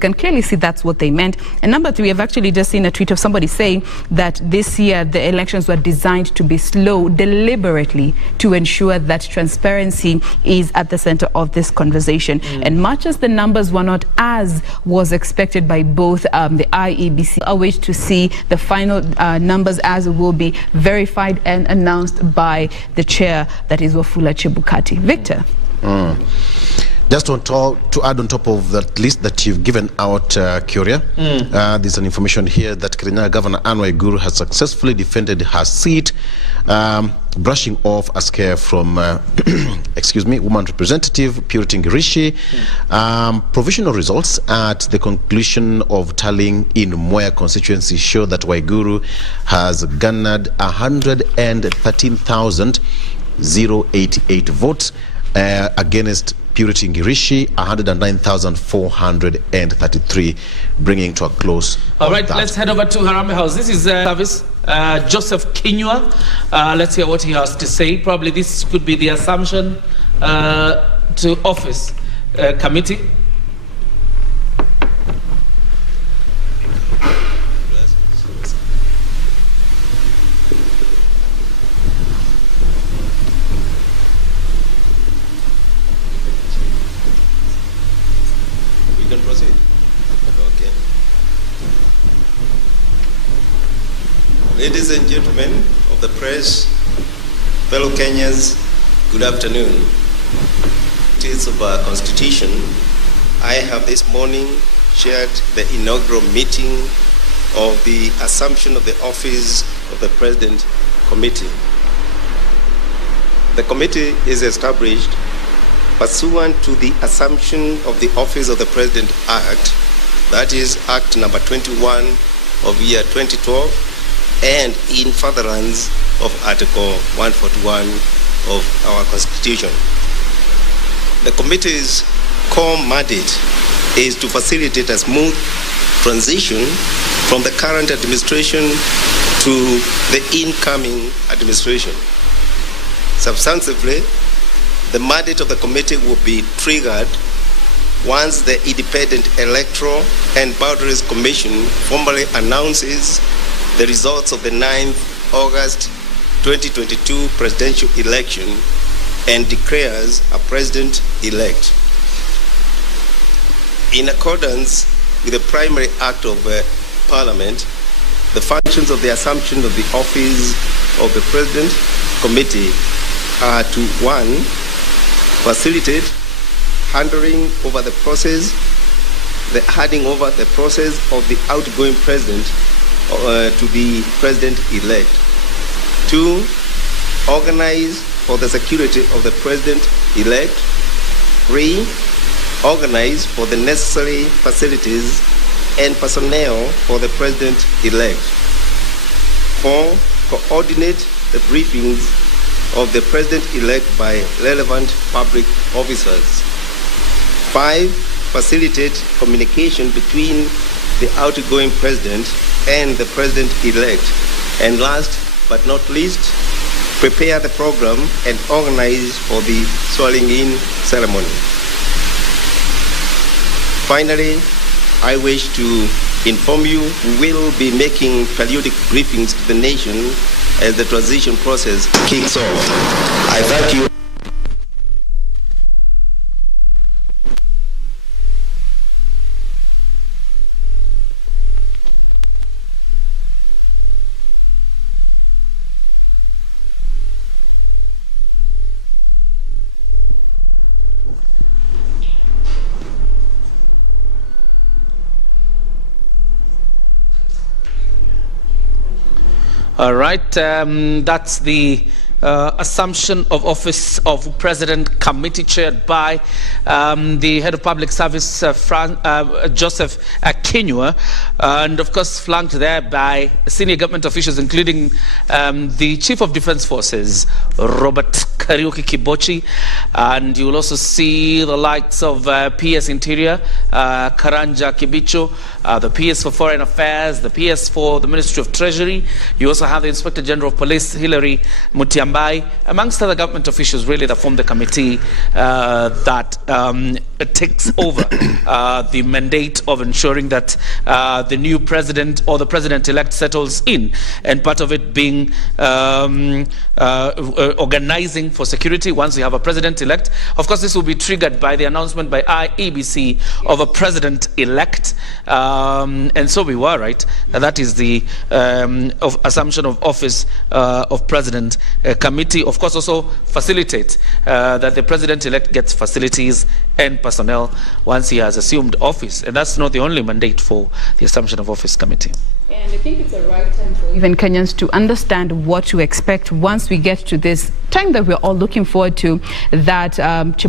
You can clearly see that's what they meant. And number three, I've actually just seen a tweet of somebody saying that this year the elections were designed to be slow deliberately to ensure that transparency is at the center of this conversation. And much as the numbers were not as was expected by both the IEBC, I wait to see the final numbers as it will be verified and announced by the chair, that is Wafula Chebukati. Victor. Just to add on top of that list that you've given out, Kuria, there's an information here that Kirinyaga Governor Anne Waiguru has successfully defended her seat, brushing off a scare from, excuse me, woman representative Purity Ngirishi. Provisional results at the conclusion of tallying in Mwea constituency show that Waiguru has garnered 113,088 votes against Purity Ngirishi 109,433, bringing to a close. All right, let's head over to Harambee House. This is service Joseph Kinyua. Let's hear what he has to say. Probably this could be the assumption to office committee. Proceed. Okay. Ladies and gentlemen of the press, fellow Kenyans, good afternoon. It is of our constitution. I have this morning chaired the inaugural meeting of the assumption of the office of the President Committee. The committee is established pursuant to the Assumption of the Office of the President Act, that is Act number 21 of year 2012, and in furtherance of Article 141 of our Constitution. The committee's core mandate is to facilitate a smooth transition from the current administration to the incoming administration. Substantively, the mandate of the committee will be triggered once the Independent Electoral and Boundaries Commission formally announces the results of the 9th August 2022 presidential election and declares a president-elect. In accordance with the primary act of Parliament, the functions of the assumption of the office of the President Committee are to 1. Facilitate handing over the process of the outgoing president to the president-elect. 2. Organize for the security of the president-elect. 3. Organize for the necessary facilities and personnel for the president-elect. 4. Coordinate the briefings of the president-elect by relevant public officers. 5. Facilitate communication between the outgoing president and the president-elect. And last but not least, prepare the program and organize for the swearing-in ceremony. Finally, I wish to inform you we will be making periodic briefings to the nation as the transition process kicks off. I thank you. All right, that's the assumption of office of President Committee chaired by the Head of Public Service, Joseph Kinyua, and of course flanked there by senior government officials, including the Chief of Defense Forces, Robert Kariuki Kibochi, and you will also see the likes of PS Interior, Karanja Kibicho, the PS for Foreign Affairs, the PS for the Ministry of Treasury. You also have the Inspector General of Police, Hilary Mutiama. Kambai, amongst other government officials really that form the committee that takes over the mandate of ensuring that the new president or the president-elect settles in, and part of it being organizing for security once we have a president-elect. Of course, this will be triggered by the announcement by IEBC of a president-elect, and so we were right. That is the assumption of office of president committee. Of course, also facilitate that the president-elect gets facilities and personnel once he has assumed office, and that's not the only mandate for the assumption of office committee. And I think it's the right time for even Kenyans to understand what to expect once we get to this time that we're all looking forward to, that